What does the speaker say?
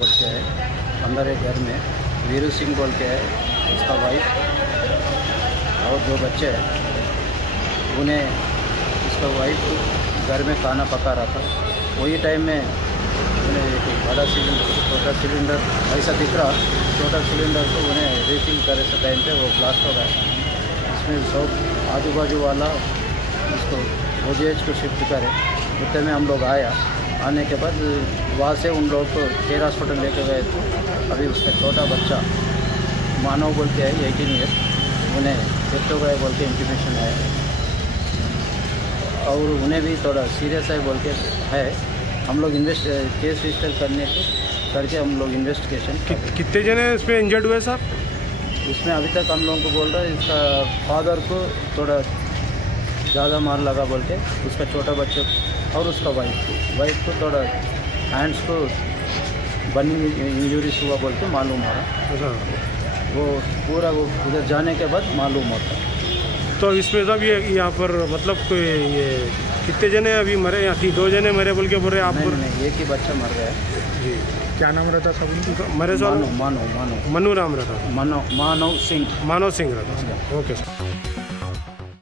बोल के है अंदर एक घर में वीरू सिंह बोल के है, उसका वाइफ और 2 बच्चे हैं। उन्हें उसका वाइफ घर में खाना पका रहा था, वही टाइम में उन्हें एक बड़ा सिलेंडर छोटा सिलेंडर ऐसा दिख रहा, छोटा सिलेंडर को उन्हें रिफिल करे से टाइम पे वो ब्लास्ट हो गया। इसमें सब आजू बाजू वाला उसको OGH को शिफ्ट करे, उतने में हम लोग आने के बाद वहाँ से उन लोग को केयर हॉस्पिटल लेके गए। तो अभी उसका छोटा बच्चा मानव बोल के है 18 ईयर, उन्हें डेथ हो गए बोल के इंटीमेशन है और उन्हें भी थोड़ा सीरियस है बोल के है। हम लोग केस रजिस्टर करके हम लोग इन्वेस्टिगेशन। कितने जने इस पर इंजर्ड हुए साहब? इसमें अभी तक हम लोगों को बोल रहे हैं इसका फादर को थोड़ा ज़्यादा मार लगा बोल के, उसका छोटा बच्चे और उसका वाइफ को थोड़ा हैंड्स को बर्निंग इंजरीज हुआ बोल के मालूम हो रहा। वो पूरा वो उधर जाने के बाद मालूम होता। तो इसमें सब ये यहाँ पर मतलब कोई ये कितने जने अभी मरे? यहाँ 2 जने मरे बोल के बोल रहे आप? नहीं, एक ही बच्चा मर गया जी। क्या नाम रहता सब मरे? मानो मनु नाम रहता? मानव सिंह मानव सिंह रहता। Okay sir.